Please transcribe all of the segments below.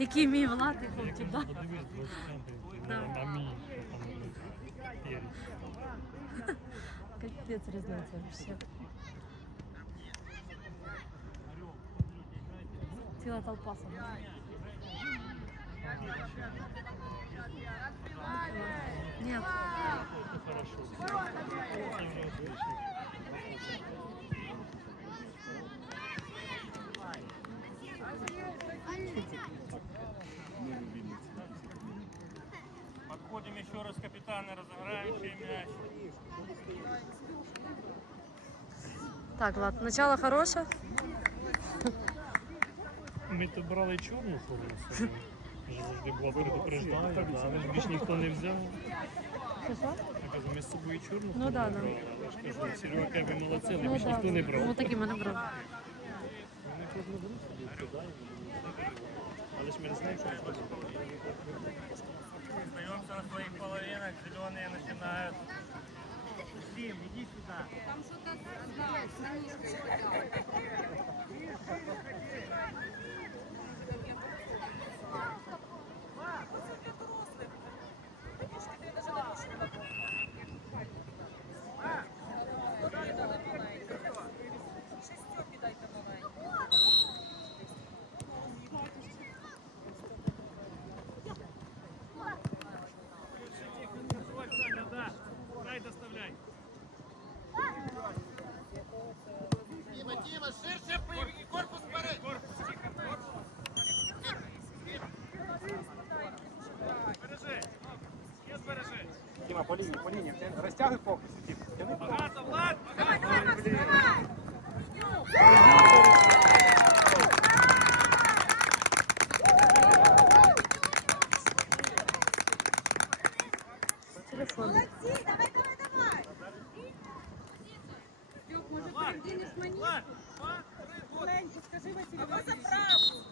Який мій влад, і хлопчик, да? Подивись, 20 Да. на мій. там, перець. Капець різниця вообще. Ціла толпа сама. Нет. Ну, хорошо. Подходим еще раз, капитаны, разыграем мяч. Так, Влад, начало хороше. Ми то брали чорну форму з собою. Вже завжди була предупреждає, да, але ж більш ніхто не взяв. Я кажу, ми з собою чорну Ну форму да, да. брали. Я ж кажу, Серега ви молодці, але Ну, більш да. ніхто не брав. ну такі мене брав. Вони гру собі вкидають. Але ж ми не знаємо, що ми зробимо. Остаемся на своих половинах, зеленые начинают. Дим, иди сюда. Саня, да. Дай доставляй. Тіма, Тіма, ширше і корпус вперед. Бережи. Є збережи. Тіма, по лінії, по лінії. Розтягуй фокус. Багато, Влад. Давай, давай, Макс, давай. Молодці, давай, давай, давай. Влад, Влад. Маленьку, скажи Василю. Або заправку.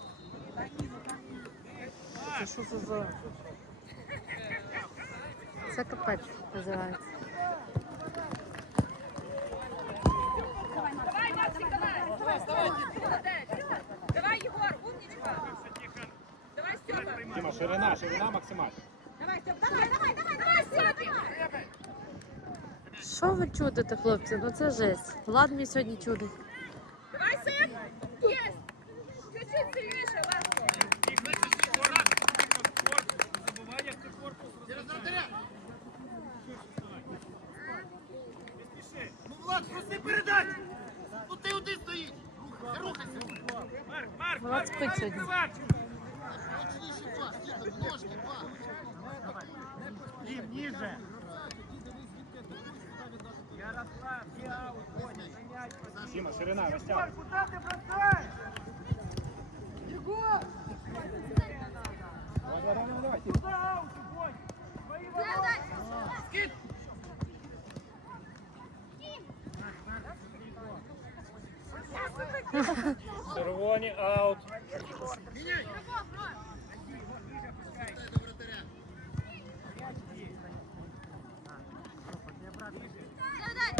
Це що це за... Це капець називається. Давай, Максик, давай. Давай, давай. Давай, Егор, умничка. Давай, Степа. Ширина, ширина максимальна. Давай, Степ, давай, давай, давай, давай, Степа. Що ви чудите, хлопці? Ну це жесть. Влад мій сьогодні чудить.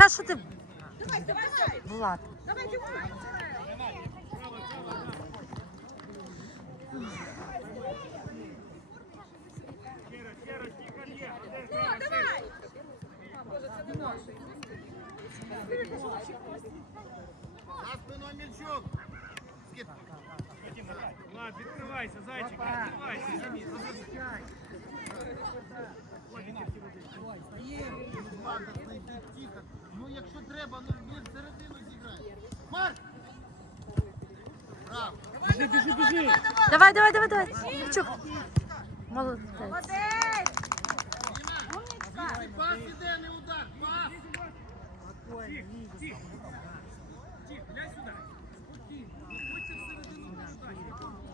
Та що ти, Давай, давай, давай. Влад? Давай, давай. Кира, Кира, тихо, не. Ну, давай. Боже, це не наше. За спиною Мільчук. Скид. Влад, відкривайся, зайчик, відкривайся. Влада, Біжи, біжи, біжи. Давай, давай, давай, давай. Чук. Молодець. Пас іде, не удар. Пас. Тихо, тихо. Тихо, глянь сюди. Спокійно. Виходьте всередину передачі.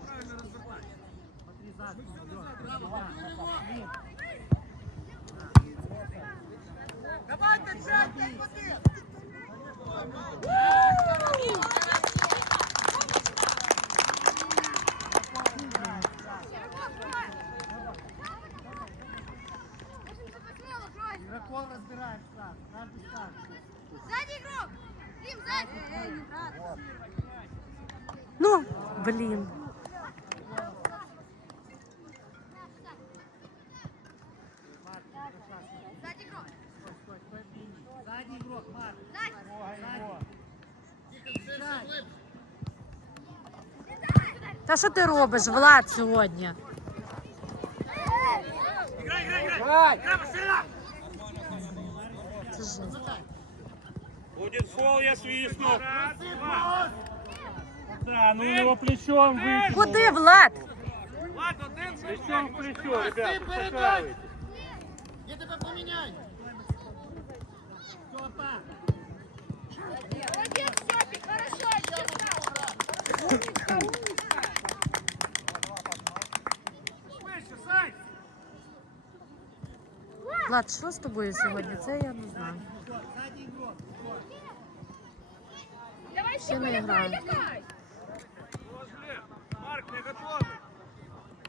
Правильно розвертай. Браво, готуй ривок. Давайте, п'ять, п'ять, один. Пол разбираем сразу, каждый старт. Сзади игрок! Рим, сзади! Ну, блин. Сзади игрок! Сзади игрок, Марк! Та що ти робиш, Влад, сьогодні? Грай, грай, грай! Грай, Василя! Жесть. Будет фол, я свистну. Раз, два. Да, ну його плечом вийшов. Куди, Влад? Влад, один Плечом в плечо, ребята, передай! успокаивайтесь. Я тебе поміняю. Все, так. Молодец, Степик, хорошо, честно. Влад, що з тобою сьогодні? Це я не знаю. Давай, Ще не граю. Марк, не готовий.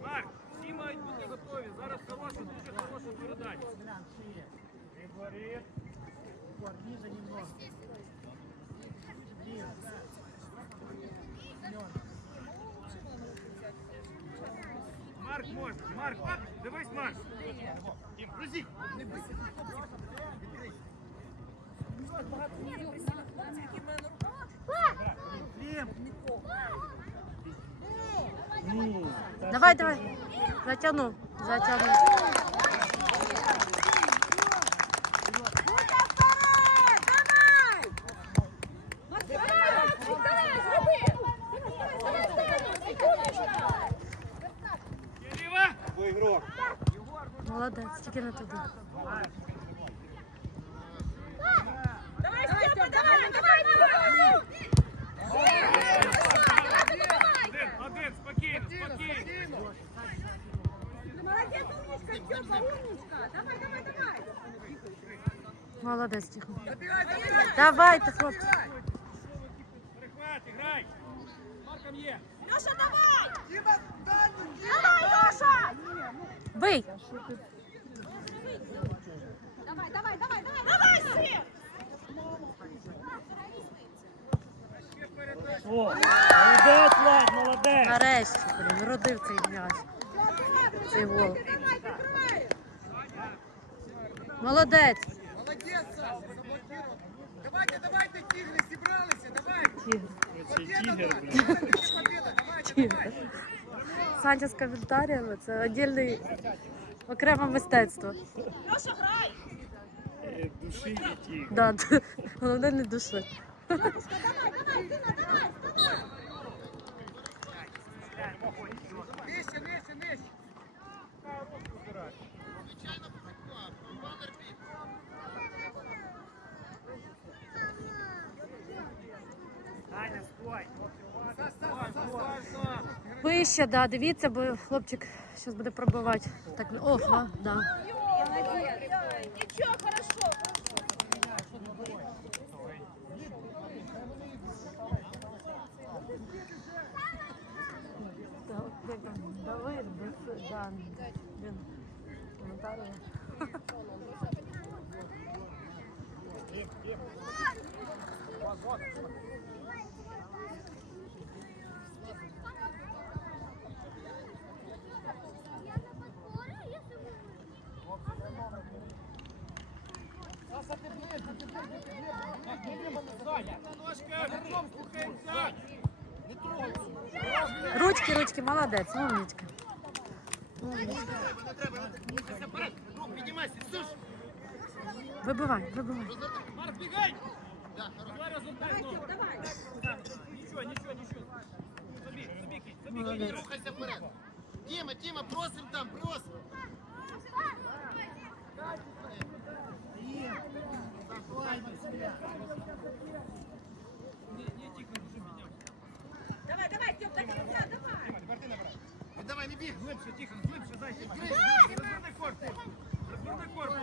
Марк, всі мають бути готові. Зараз хороша, дуже хороша передача. Марк може. Марк, Дім, грузи. Давай, давай. Затягну. Затягну. тільки не туди. Давай, Степа, давай, давай, давай. Один, один, спокійно, спокійно. Молодец, умничка, Степа, умничка. Давай, давай, давай. Молодець, тихо. Давайте, хлопці. молодець, Влад, молодець. Нарешті, блін, родив цей м'яч. Цей гол. Прикрывай, прикрывай. Молодець. Молодець, Саша, заблокував. Давайте, давайте, тігри, зібралися, давайте. Тігр. Це тігер, блін. Побіда, давайте, Тігр. давайте. Саня з коментарями це віддільний окреме мистецтво. Леша, грай. Е, Душі і тігр. Да, головне не души. Лепушка, давай, давай, сына, давай, Вище, да, дивіться, бо хлопчик зараз буде пробивати. Так, ого, да. Молодец. Ничего, хорошо. Давид, да, він коментарі. Ручки, ручки, молодець, умничка. Вибивай, вибивай. Марк, бігай. Давай. Нічого, просим там, просим. Давай, давай, Степ, до конца, давай. Давай, не біг. Глибше, тихо, глибше, зайчик. Розверни корпус. Розверни корпус.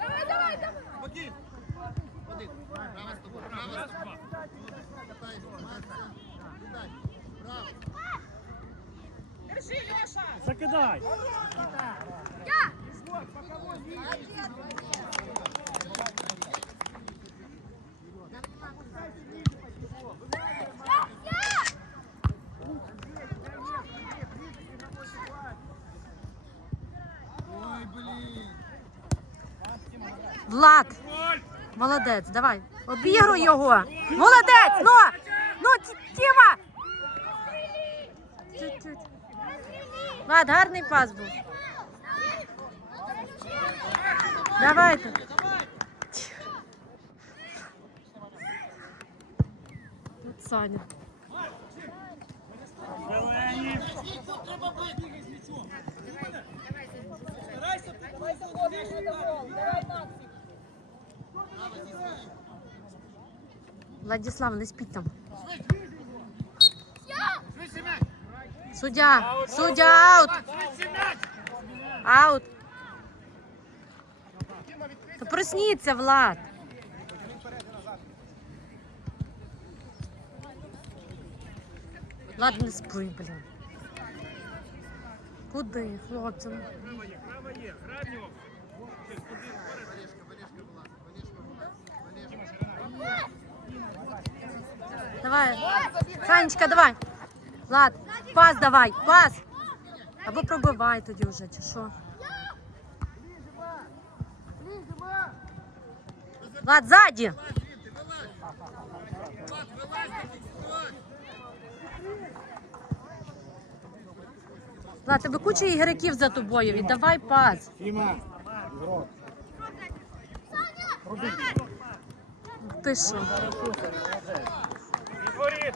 Давай, давай, давай. Один. Один. Право з тобою, право з тобою. Макса. Кидай. Право. Держи, Леша. Закидай. Блін. Влад, молодець, давай. Обігруй його. Молодець! Ну! Ну, Тіма! Влад, гарний пас був. Давайте. От Саня. Зелені. Владислав, не спіть там. Швидше м'яч. Суддя! Суддя аут! Швидше м'яч. Аут! Та просніться, Влад! Влад, не спи, блін. Куди, хлопці? ну? Давай. Санечка, давай. Влад, пас давай, пас. Або пробивай тоді вже, чи що. Влад, ззаді. Влад, тебе куча ігроків за тобою. Віддавай пас. Фіма. Ігрок. Ти що? Відворіт!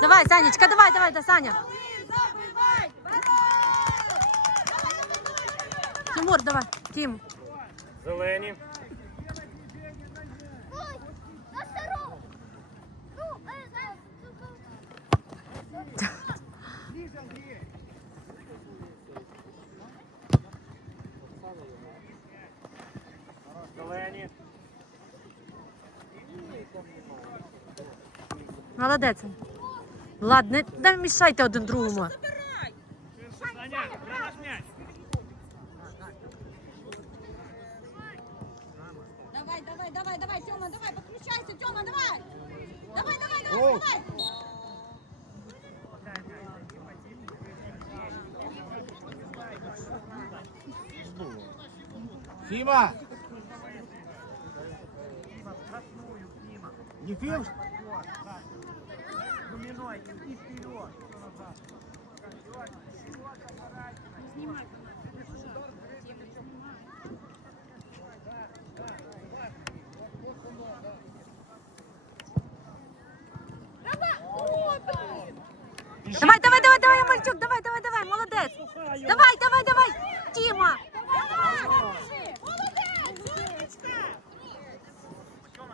Давай, Санечка, давай, давай, да, Саня. Тимур, давай. Тим. Зелені. Зелені. Молодець. Влад, не, не мішайте один другому. Саня, де наш м'яч? Давай, давай, давай, давай, Тёма, давай, подключайся, Тёма, давай. Давай, давай, давай, давай. Фіма. Ефим. Давай, давай, давай, давай, мальчук, давай, давай, давай, молодець. Давай, давай, давай. Тіма.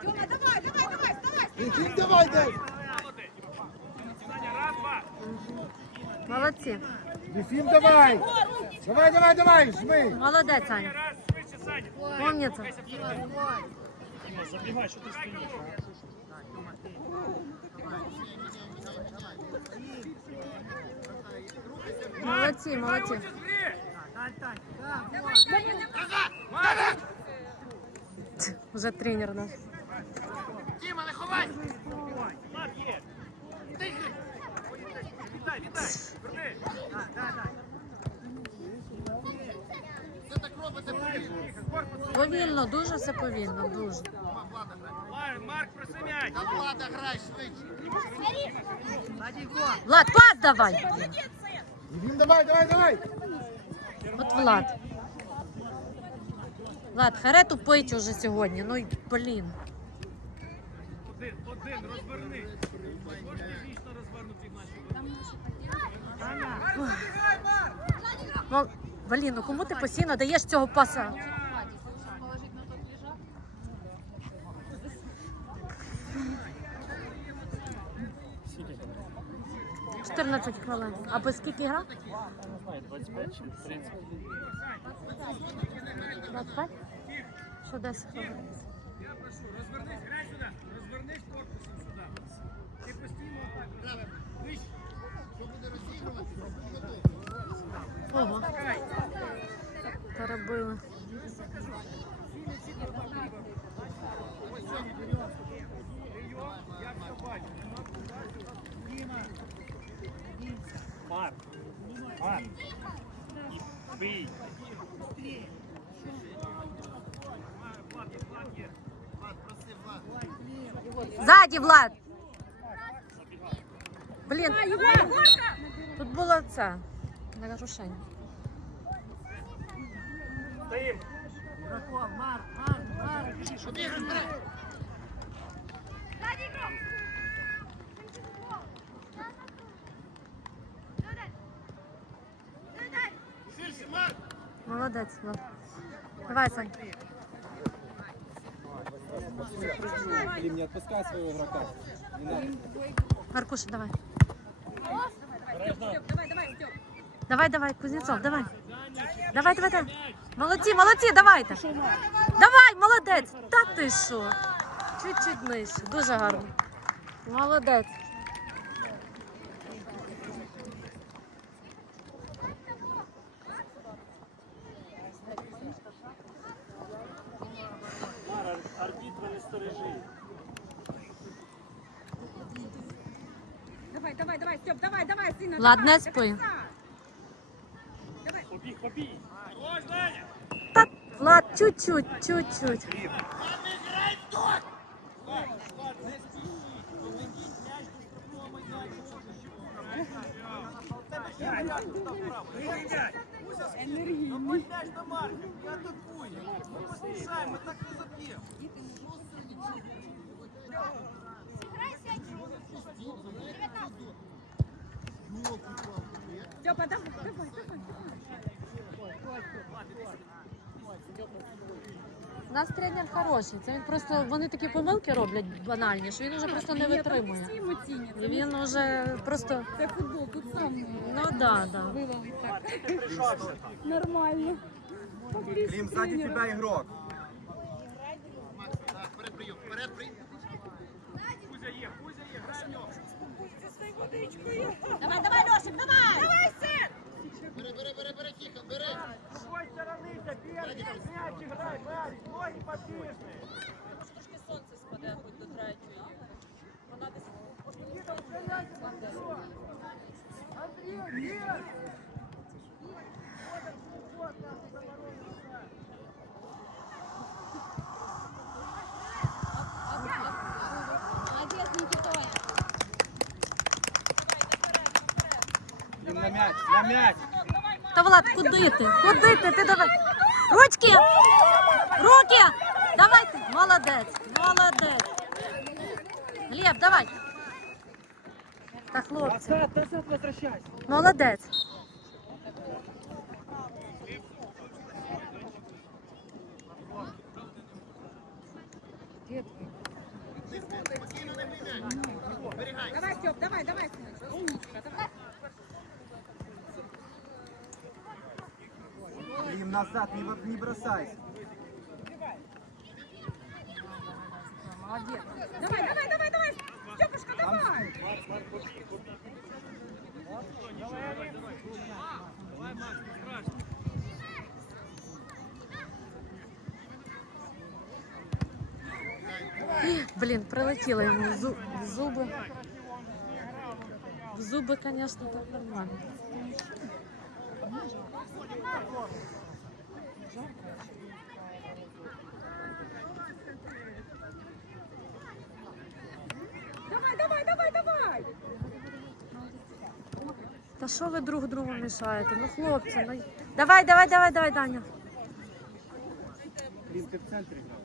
Тёма, давай, давай, давай, вставай. Ефим давай дай. Саня, раз, два. Молодці. Ефим давай. Давай, давай, давай, жми. Молодець. Умниця. Тіма, забігай, що ти стоїш? Молодці, молодці. Вже тренер наш. Тіма, не ховай. Влад є. Вітай, вітай. Верни. Це так робите ви. Повільно, дуже все повільно, дуже. Марк, проси м'яч. Та влада грай швидше. Влад, пас давай. Ефим давай, давай, давай. От Влад. Влад, харе тупить уже сьогодні. Ну, блін. Один, один, розверни. Наші. Ну, кому ти постійно даєш цього паса? 14 хвилин. А по скільки гра? Не знаю, 25 чи 30. 25? Що 10 хвилин? Я прошу, розвернись, грай сюди. Розвернись корпусом сюди. Ти постійно отак. Ого. Поробили. Пар. Пар. И бей. Сзади, Влад. Блин. А, его, все бачу. Марк. І бий. Ззаді, Влад. Блін, тут було це. Нарушення. Стоїм. Молодець, Влад. Давай, Сань. Блин, не отпускай своего игрока. Не надо. Маркуша, давай. Степ, давай, давай, Степ. Давай, давай, Кузнецов, давай. Давай, давай, давай. Молодці, молодці, давайте. Давай, молодець. Та ти що? Чуть-чуть нижче. Дуже гарно. Молодець. Арбітра не стережи. Давай, давай, давай, Степ, давай, давай, сына. Ладно, спи. до конца. Давай. Побіг, побіг. Та, Влад, чуть-чуть, чуть-чуть. Степа, давай, давай, давай. У нас тренер хороший. Це він просто вони такі помилки роблять банальні, що він вже просто не витримує. Всі емоційні. Він уже просто. Це футбол, тут сам Ну да, да. виловить так. Нормально. Клим, сзади тебя игрок. Так, вперед прийом, вперед прийом. Давай, давай, Лешик, давай! Давай, сын! Бери, бери, бери, бери, тихо, бери. З другої сторони соперник. М'яч грай, Марк. Ноги подвижні. Трошки сонце спаде хоч до третьої. Вона десь Молодец, Никитой. Клим, на мяч, на мяч. Та Влад, куди ти? Куди ти? Ти давай. Ручки! Руки! Давайте! Молодець! Молодець! Глеб, давай! Та хлопці. Молодець. Спокійно не бий м'яч. Зберігай. Давай, Степ, давай, давай, сыночек. Умничка, давай. Клим, назад, не, во- не бросайся. Давай, давай, давай, давай. Степушка, давай. Блін, прилетіло йому в зу- в зуби. В зуби, звісно, так нормально. Давай, давай, давай, давай. Та що ви друг другу мішаєте? Ну, хлопці, ну. Давай, давай, давай, давай, Даня. Ты в центре играл.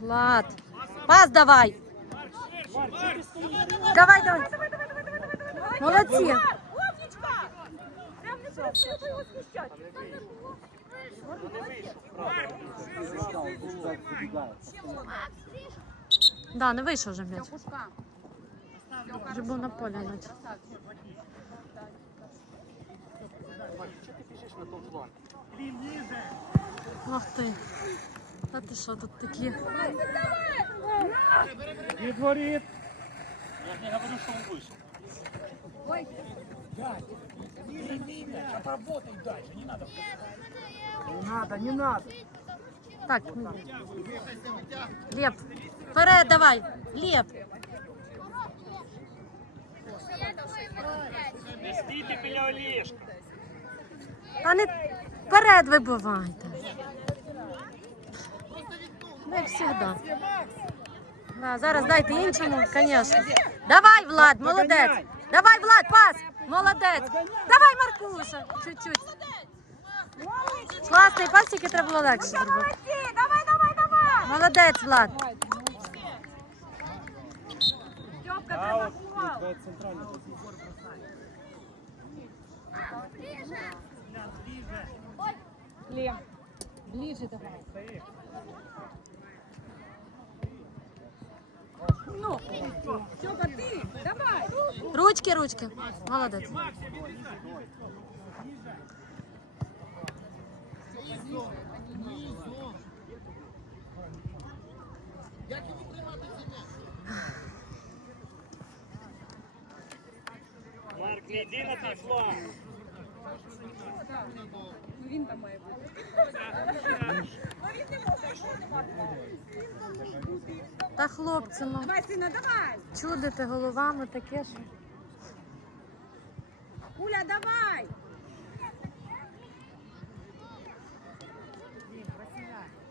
Влад. Пас давай. Давай, давай. Молодці. Прям не красиво его смещать. Да, не вийшов вже м'яч. Вже був на полі наче. Ах ти. Та ти що тут такі? Відворіт. Я ж не говорю, що він вийшов. Не надо, не надо. не надо. Так. Леп. Вперед давай. Леп. Не стійте біля Олєшка. Та не вперед вибивайте. Ну, як завжди. Да, зараз дайте іншому, звісно. Давай, Влад, молодець. Давай, Влад, пас. Молодець. Давай, Маркуша. Чуть-чуть. Класний пас, тільки треба було легше зробити. Давай, давай, давай! Молодець, Влад. Центральну позицію. Ближе давай. Тёка, ты, давай! Ручки, ручки. Молодець. Низом, низом. Як йому приймати цей м'яч? Марк, не йди на фланг. Ну він там має бути. Ну він не може, що. Та хлопці, ну Давай, сина, давай! чудите головами таке ж. Уля, давай!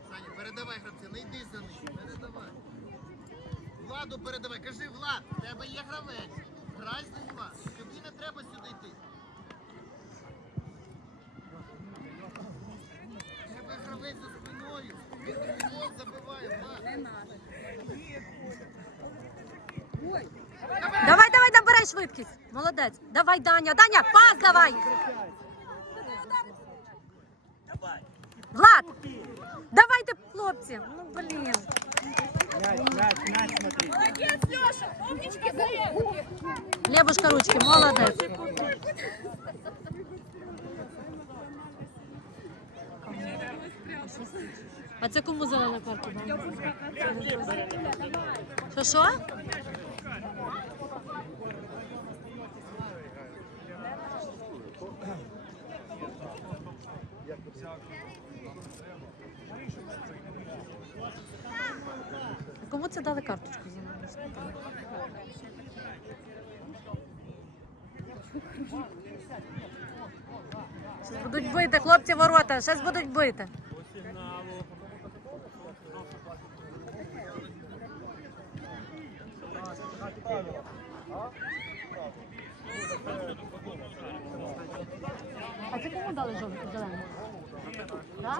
Саня, передавай гравця, не йди за ним, передавай. Владу передавай, кажи, Влад, в тебе є гравець. Грай з ним, Влад. Тобі не треба сюди йти. Тебе гравець за спиною. Він тобі гол забиває, Влад. Ой, Давай, давай, набирай швидкість. Молодець. Давай, Даня. Даня, пас давай. Влад. Давайте, хлопці. Ну, блін. Молодець, Леша! Умнички, заєнки! Лебушка ручки, молодець. А це кому зелена карта? Що що? А Кому це дали карточку зелену? Щас будуть бити, хлопці ворота, зараз будуть бити. А це кому дали зелену? Да?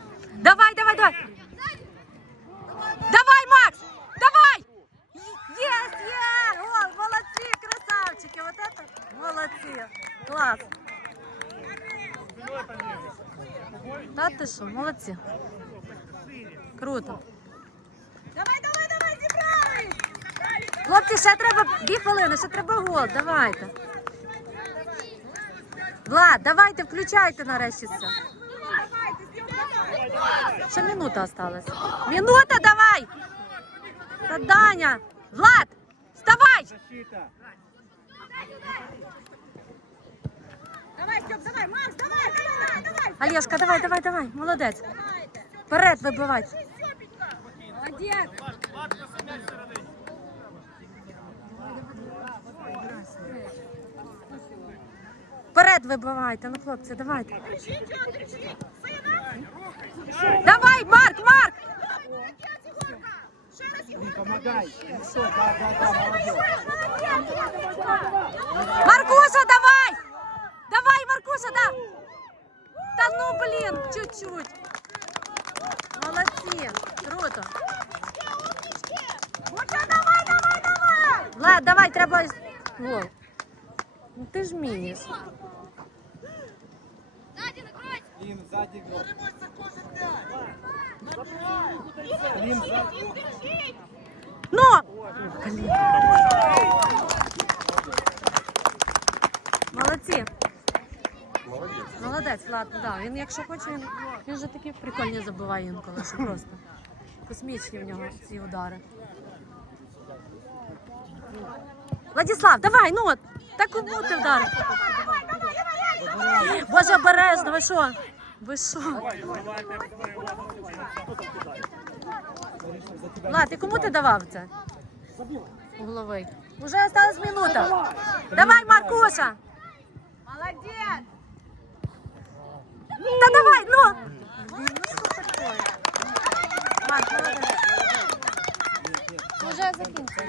Давай, давай, давай. Давай, Макс! Давай! Есть, є! Гол, молодці, красавчики! Вот это молодці! Клас! Та ти що, молодці. Круто. Давай, давай, давай, зібрались! Хлопці, ще треба дві хвилини, ще треба гол. Давайте. Влад, давайте, включайте нарешті все. Ще минута осталась. Минута давай! Та Даня! Влад! Вставай! Давай, Стьоп, давай, Макс, давай, давай, давай! Олешка, давай, давай, давай, молодець. Вперед вибивай. Молодець! Вперед вибивайте, ну хлопці, давайте. Кричи! Сина! Давай, Марк, Марк! Молодець, Ігорка! Ще раз, Ігорка! Помогай. Все, да, да, да, молодец. Маркуша, давай! Давай, Маркуша, да! Та ну, блін, чуть-чуть. Молодці, круто. Гурка, давай, давай, давай! Влад, давай, треба. Гол. Ну ти ж вмієш. Клим, сзади игрок. Тримайся кожен м'яч. Клим, сзади. Ну! Молодці. Молодець, ладно, да. Він якщо хоче, він, він же такі прикольні забиває інколи, що просто. Космічні в нього ці удари. Владислав, давай, ну от. Та кому ти вдарив? Боже, обережно, ви що? Ви що? Влад, і кому ти давав це? Угловий. Уже осталась минута. Давай, Маркуша! Молодець! Та давай, ну! Блін, ну що таке? Марк, молодець. Уже закінчили.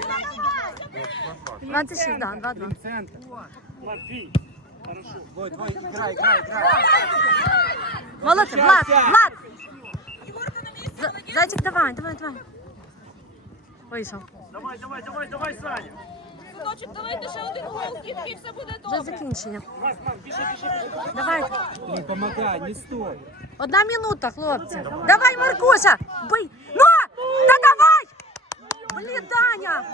26, да, 2-2. Клим, центр. Матвій, хорошо. Твой, твой, играй, играй, играй. Молодець, Влад, Влад! З- Зайчик, давай, давай, давай. Вийшов. Давай, давай, давай, давай, Саня. Синочок, давайте ще один гол, дітки, і все буде Вже добре. закінчення. Маш, Маш, біжи, біжи, біжи. Давай. Клим, помогай, не стой. Одна минута, хлопці. Давай, Маркуша! Бий! Ну! Та давай! Блін, Даня!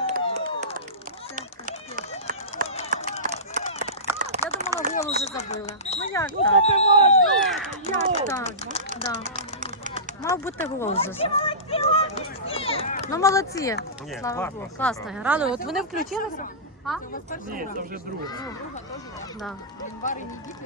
Я вже забила. Ну як так? Як так? Да. Мав бути гол вже. Ну молодці. Ні, Слава. Богу. Класно грали. От вони включилися? А? Ні, це вже друге. Да.